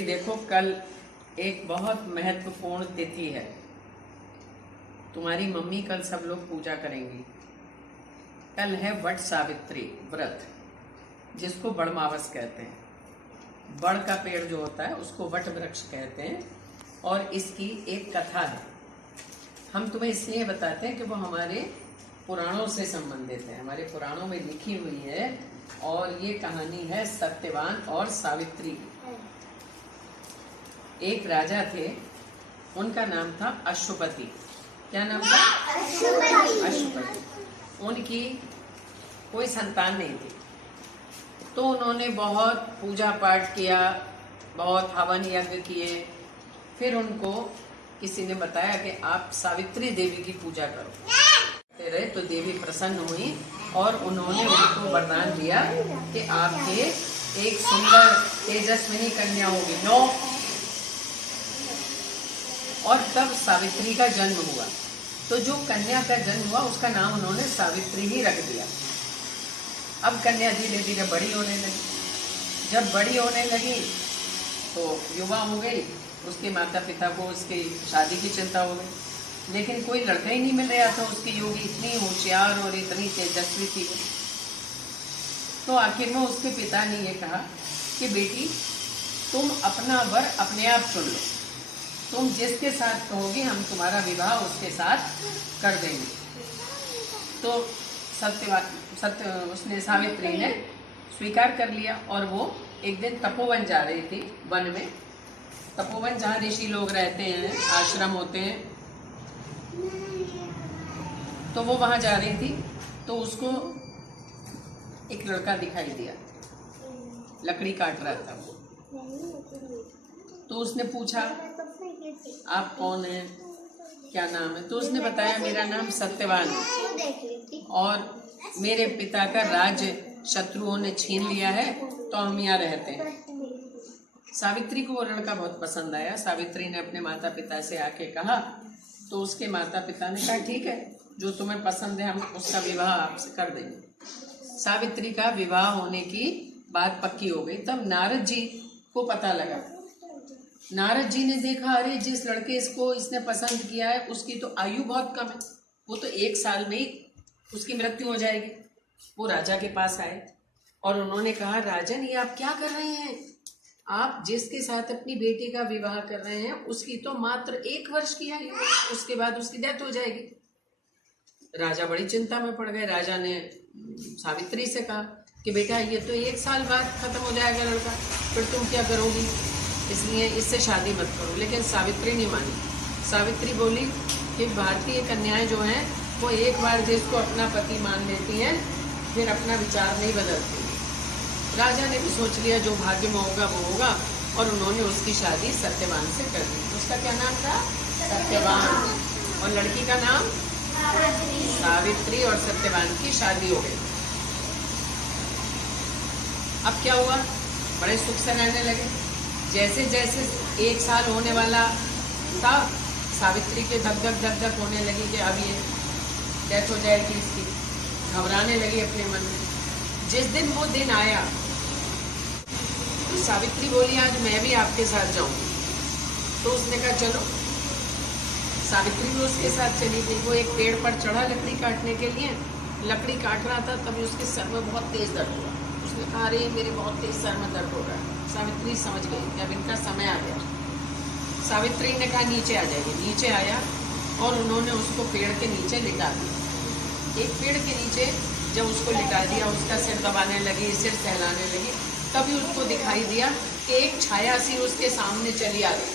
भाई देखो, कल एक बहुत महत्वपूर्ण तिथि है। तुम्हारी मम्मी कल सब लोग पूजा करेंगी। कल है वट सावित्री व्रत, जिसको बड़मावस कहते हैं। बड़ का पेड़ जो होता है उसको वट वृक्ष कहते हैं। और इसकी एक कथा है। हम तुम्हें इसलिए बताते हैं कि वो हमारे पुराणों से संबंधित है, हमारे पुराणों में लिखी हुई है। और ये कहानी है सत्यवान और सावित्री की। एक राजा थे, उनका नाम था अश्वपति। क्या नाम था? अश्वपति। उनकी कोई संतान नहीं थी, तो उन्होंने बहुत पूजा पाठ किया, बहुत हवन यज्ञ किए। फिर उनको किसी ने बताया कि आप सावित्री देवी की पूजा करो। रहे तो देवी प्रसन्न हुई और उन्होंने उनको वरदान दिया कि आपके एक सुंदर तेजस्विनी कन्या होगी। और तब सावित्री का जन्म हुआ। तो जो कन्या का जन्म हुआ उसका नाम उन्होंने सावित्री ही रख दिया। अब कन्या धीरे धीरे बड़ी होने लगी। जब बड़ी होने लगी तो युवा हो गई। उसके माता पिता को उसकी शादी की चिंता हो गई, लेकिन कोई लड़का ही नहीं मिल रहा था। उसकी योगी इतनी होशियार और इतनी तेजस्वी थी। तो आखिर में उसके पिता ने ये कहा कि बेटी, तुम अपना वर अपने आप चुन लो। तुम जिसके साथ कहोगी हम तुम्हारा विवाह उसके साथ कर देंगे। तो उसने सावित्री ने स्वीकार कर लिया। और वो एक दिन तपोवन जा रही थी, वन में। तपोवन जहाँ ऋषि लोग रहते हैं, आश्रम होते हैं, तो वो वहाँ जा रही थी। तो उसको एक लड़का दिखाई दिया, लकड़ी काट रहा था वो। तो उसने पूछा, आप कौन हैं, क्या नाम है? तो उसने बताया, मेरा नाम सत्यवान है और मेरे पिता का राज्य शत्रुओं ने छीन लिया है, तो हम यहाँ रहते हैं। सावित्री को वो लड़का बहुत पसंद आया। सावित्री ने अपने माता पिता से आके कहा, तो उसके माता पिता ने कहा ठीक है, जो तुम्हें पसंद है हम उसका विवाह आपसे कर देंगे। सावित्री का विवाह होने की बात पक्की हो गई। तब नारद जी को पता लगा। नारद जी ने देखा, अरे जिस लड़के इसने पसंद किया है उसकी तो आयु बहुत कम है, वो तो 1 साल में ही उसकी मृत्यु हो जाएगी। वो राजा के पास आए और उन्होंने कहा, राजन ये आप क्या कर रहे हैं? आप जिसके साथ अपनी बेटी का विवाह कर रहे हैं उसकी तो मात्र 1 वर्ष की आयु है, उसके बाद उसकी डेथ हो जाएगी। राजा बड़ी चिंता में पड़ गए। राजा ने सावित्री से कहा कि बेटा ये तो 1 साल बाद खत्म हो जाएगा लड़का, फिर तुम क्या करोगी? इसलिए इससे शादी मत करो। लेकिन सावित्री नहीं मानी। सावित्री बोली कि भारतीय कन्याएं जो हैं वो एक बार जिसको अपना पति मान लेती हैं फिर अपना विचार नहीं बदलती। राजा ने भी सोच लिया जो भाग्य में होगा वो होगा, और उन्होंने उसकी शादी सत्यवान से कर दी। उसका क्या नाम था? सत्यवान। और लड़की का नाम सावित्री। और सत्यवान की शादी हो गई। अब क्या हुआ? बड़े सुख से रहने लगे। जैसे जैसे 1 साल होने वाला था, सावित्री के धक धक होने लगी कि अब ये डेथ हो जाएगी इसकी। घबराने लगी अपने मन में। जिस दिन वो दिन आया तो सावित्री बोली, आज मैं भी आपके साथ जाऊंगी। तो उसने कहा चलो। सावित्री भी उसके साथ चली गई। वो एक पेड़ पर चढ़ा लकड़ी काटने के लिए। लकड़ी काट रहा था, तभी उसके सर में बहुत तेज दर्द हुआ। उसने कहा, अरे मेरे बहुत तेज सर में दर्द हो रहा है। सावित्री समझ गई कि अब इनका समय आ गया। सावित्री ने कहा नीचे आ जाइए। नीचे आया और उन्होंने उसको पेड़ के नीचे लिटा दिया। एक पेड़ के नीचे जब उसको लिटा दिया, उसका सिर दबाने लगी, सिर सहलाने लगी। तभी उसको दिखाई दिया कि एक छाया सी उसके सामने चली आ गई।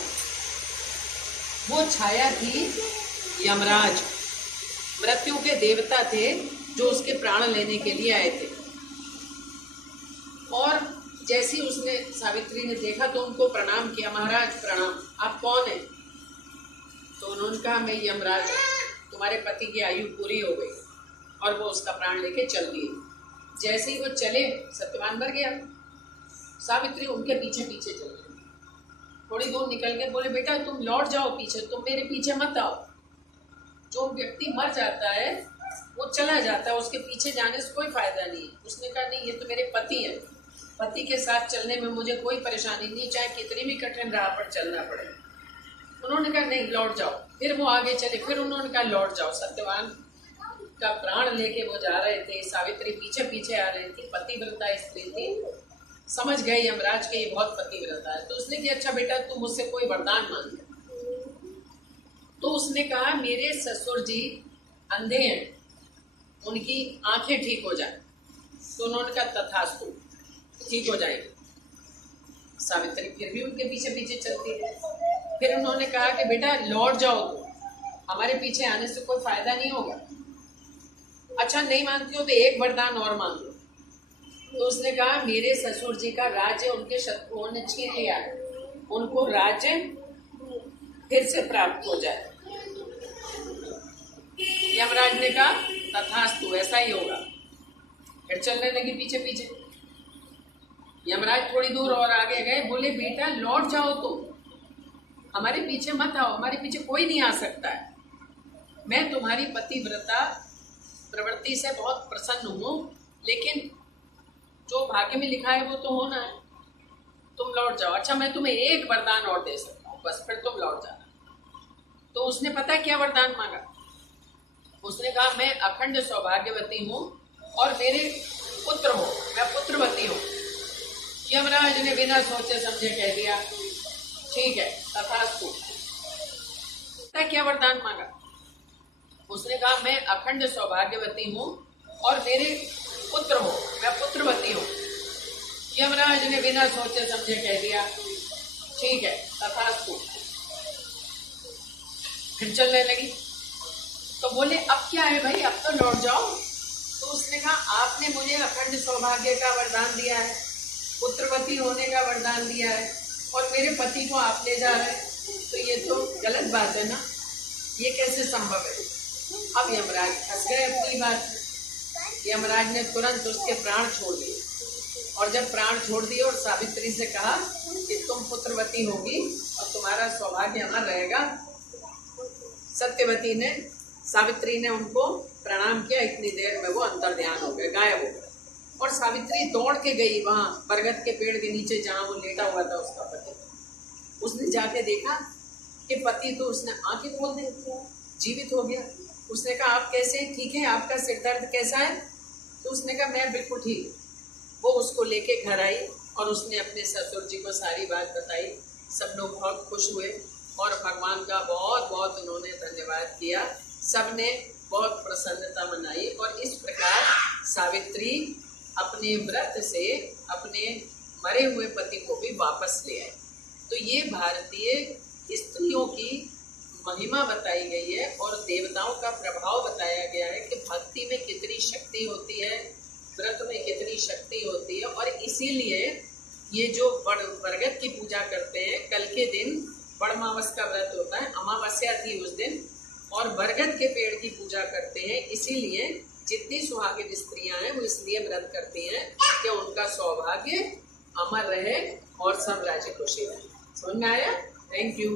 वो छाया थी यमराज, मृत्यु के देवता थे, जो उसके प्राण लेने के लिए आए थे। और जैसी उसने सावित्री ने देखा तो उनको प्रणाम किया, महाराज प्रणाम, आप कौन हैं? तो उन्होंने कहा, मैं यमराज, तुम्हारे पति की आयु पूरी हो गई। और वो उसका प्राण लेके चल दिए। जैसे ही वो चले, सत्यवान मर गया। सावित्री उनके पीछे पीछे चल गई। थोड़ी दूर निकल के बोले, बेटा तुम लौट जाओ पीछे, तुम मेरे पीछे मत आओ। जो व्यक्ति मर जाता है वो चला जाता है, उसके पीछे जाने से कोई फायदा नहीं है। उसने कहा, नहीं ये तो मेरे पति हैं, पति के साथ चलने में मुझे कोई परेशानी नहीं, चाहे कितनी भी कठिन राह पर चलना पड़े। उन्होंने कहा नहीं, लौट जाओ। फिर वो आगे चले, फिर उन्होंने कहा लौट जाओ। सत्यवान का प्राण लेके वो जा रहे थे, सावित्री पीछे पीछे आ रही थी। पतिव्रता स्त्री थी, समझ गए यमराज के ये बहुत पतिव्रता है। तो उसने कहा अच्छा बेटा तू मुझसे कोई वरदान मांग। तो उसने कहा मेरे ससुर जी अंधे हैं, उनकी आंखें ठीक हो जाए। तो उन्होंने कहा तथास्तु, ठीक हो जाएगी। सावित्री फिर भी उनके पीछे पीछे चलती है। फिर उन्होंने कहा कि बेटा लौट जाओ, तो हमारे पीछे आने से कोई फायदा नहीं होगा। अच्छा नहीं मानती हो तो एक वरदान और मांग लो। तो उसने कहा मेरे ससुर जी का राज्य उनके शत्रुओं ने छीन लिया है, उनको राज्य फिर से प्राप्त हो जाए। यमराज ने कहा तथास्तु, ऐसा ही होगा। फिर चलने लगी पीछे पीछे। यमराज थोड़ी दूर और आगे गए, बोले बेटा लौट जाओ, तो हमारे पीछे मत आओ, हमारे पीछे कोई नहीं आ सकता है। मैं तुम्हारी पतिव्रता प्रवृत्ति से बहुत प्रसन्न हूँ, लेकिन जो भाग्य में लिखा है वो तो होना है। तुम लौट जाओ। अच्छा मैं तुम्हें एक वरदान और दे सकता हूँ, बस फिर तुम लौट जाना। तो उसने पता है क्या वरदान मांगा? उसने कहा मैं अखंड सौभाग्यवती हूँ और मेरे पुत्र हो, मैं पुत्रवती हूँ। यमराज ने बिना सोचे समझे कह दिया ठीक है तथास्तु। क्या वरदान मांगा? उसने कहा मैं अखंड सौभाग्यवती हूँ और मेरे पुत्र हो, मैं पुत्रवती हूँ। यमराज ने बिना सोचे समझे कह दिया ठीक है तथास्तु। फिर चलने लगी। तो बोले अब क्या है भाई, अब तो लौट जाओ। तो उसने कहा आपने मुझे अखंड सौभाग्य का वरदान दिया है, पुत्रवती होने का वरदान दिया है, और मेरे पति को आप ले जा रहे हैं, तो ये तो गलत बात है ना, ये कैसे संभव है? अब यमराज फंस गए अपनी बात। यमराज ने तुरंत उसके प्राण छोड़ दिए, और जब प्राण छोड़ दिए और सावित्री से कहा कि तुम पुत्रवती होगी और तुम्हारा सौभाग्य अमर रहेगा, सत्यवती ने, सावित्री ने उनको प्रणाम किया। इतनी देर में वो अंतर्ध्यान हो गए, गायब हो गए। और सावित्री दौड़ के गई वहां बरगद के पेड़ के नीचे जहां वो लेटा हुआ था उसका पति। उसने जाके देखा कि पति तो उसने आंखें खोल दी, जीवित हो गया। उसने कहा आप कैसे, ठीक है, आपका सिर दर्द कैसा है? तो उसने कहा मैं बिल्कुल ठीक। वो उसको लेके घर आई और उसने अपने ससुर जी को सारी बात बताई। सब लोग बहुत खुश हुए और भगवान का बहुत बहुत उन्होंने धन्यवाद किया। सबने बहुत प्रसन्नता मनाई और इस प्रकार सावित्री अपने व्रत से अपने मरे हुए पति को भी वापस ले आई। तो ये भारतीय स्त्रियों की महिमा बताई गई है और देवताओं का प्रभाव बताया गया है कि भक्ति में कितनी शक्ति होती है, व्रत में कितनी शक्ति होती है। और इसीलिए ये जो बरगद की पूजा करते हैं, कल के दिन बड़मावस का व्रत होता है, अमावस्या थी उस दिन, और बरगद के पेड़ की पूजा करते हैं। इसीलिए जितनी सुहागिन स्त्रियां हैं वो इसलिए व्रत करती हैं कि उनका सौभाग्य अमर रहे और सब राजी खुशी रहे। समझ में आया? Thank you.